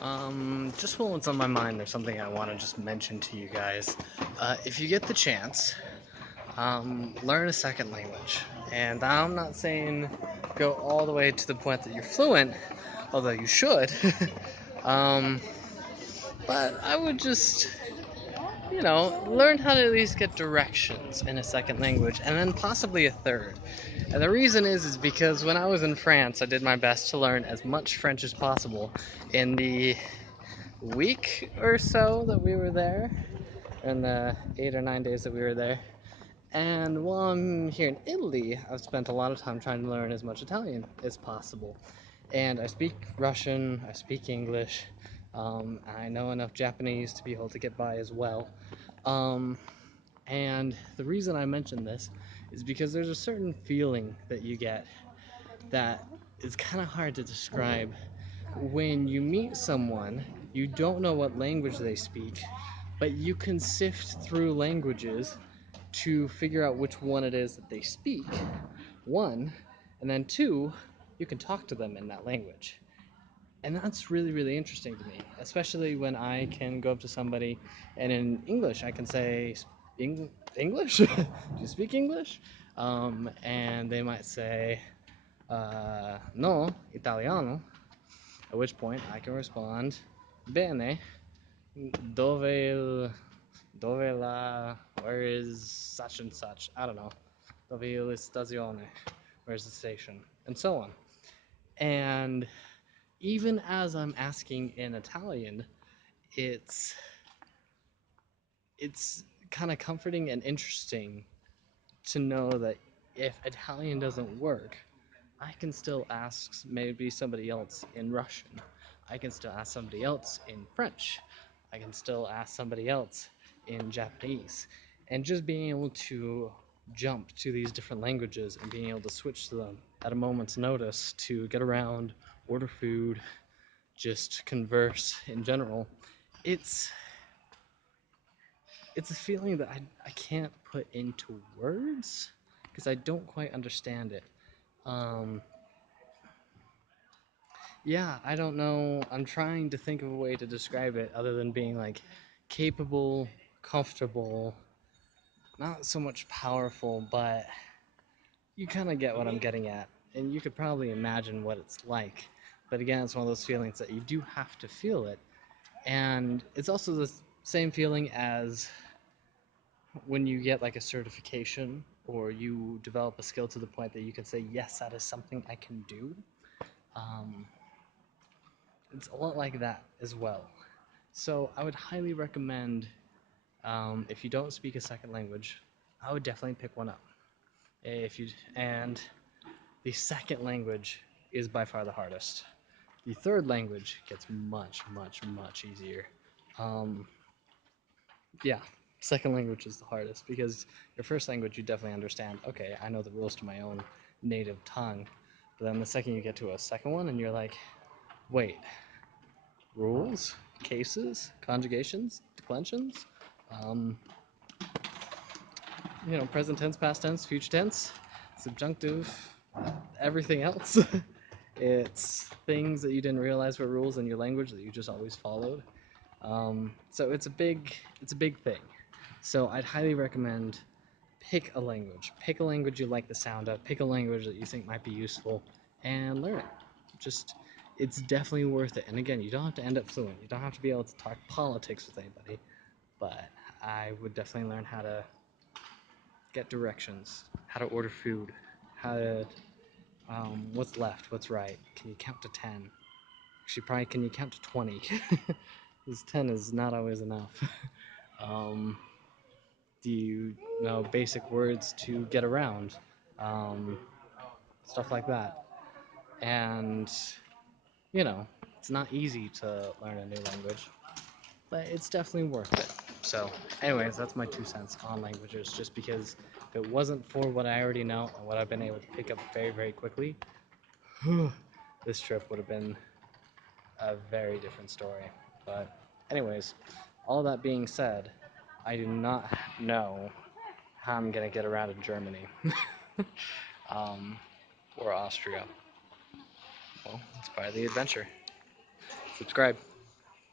Just while it's on my mind, there's something I want to just mention to you guys. If you get the chance, learn a second language. And I'm not saying go all the way to the point that you're fluent, although you should. um, but I would just, learn how to at least get directions in a second language, and then possibly a third. And the reason is because when I was in France, I did my best to learn as much French as possible in the week or so that we were there, in the 8 or 9 days that we were there. And while I'm here in Italy, I've spent a lot of time trying to learn as much Italian as possible. And I speak Russian, I speak English, I know enough Japanese to be able to get by as well. Um, and the reason I mention this is because there's a certain feeling that you get that is kind of hard to describe when you meet someone, you don't know what language they speak, but you can sift through languages to figure out which one it is that they speak, one, and then two, you can talk to them in that language. And that's really, really interesting to me, especially when I can go up to somebody and in English I can say, English? Do you speak English? And they might say, no, Italiano, at which point I can respond, bene, dove il, dove la, where is such and such, I don't know, dove il stazione, where's the station, and so on. And even as I'm asking in Italian, it's it's kind of comforting and interesting to know that if Italian doesn't work, I can still ask maybe somebody else in Russian. I can still ask somebody else in French. I can still ask somebody else in Japanese. And just being able to jump to these different languages and being able to switch to them at a moment's notice to get around, order food, just converse in general, it's it's a feeling that I can't put into words because I don't quite understand it. Um, yeah, I don't know. I'm trying to think of a way to describe it other than being like capable, comfortable, not so much powerful, but you kind of get what I'm getting at. And you could probably imagine what it's like. But again, it's one of those feelings that you do have to feel it. And it's also the same feeling as when you get like a certification or you develop a skill to the point that you can say, yes, that is something I can do. Um, it's a lot like that as well. So I would highly recommend, if you don't speak a second language, I would definitely pick one up. If you and the second language is by far the hardest. The third language gets much, much, much easier. Um, yeah, second language is the hardest because your first language you definitely understand. Okay, I know the rules to my own native tongue, but then the second you get to a second one and you're like, wait, rules, cases, conjugations, declensions, um, present tense, past tense, future tense, subjunctive, everything else. It's things that you didn't realize were rules in your language that you just always followed. So it's a big thing. So I'd highly recommend pick a language. Pick a language you like the sound of. Pick a language that you think might be useful, and learn it. Just, it's definitely worth it. And again, you don't have to end up fluent. You don't have to be able to talk politics with anybody, but I would definitely learn how to get directions, how to order food, how to what's left, what's right. Can you count to 10? Actually, probably can you count to 20? Because 10 is not always enough. um, do you know basic words to get around? Um, Stuff like that. And, it's not easy to learn a new language, but it's definitely worth it. So, anyways, that's my 2 cents on languages, just because if it wasn't for what I already know and what I've been able to pick up very, very quickly, this trip would have been a very different story. But, anyways, all that being said, I do not know how I'm gonna get around in Germany um, or Austria. Well, it's part of the adventure. Subscribe.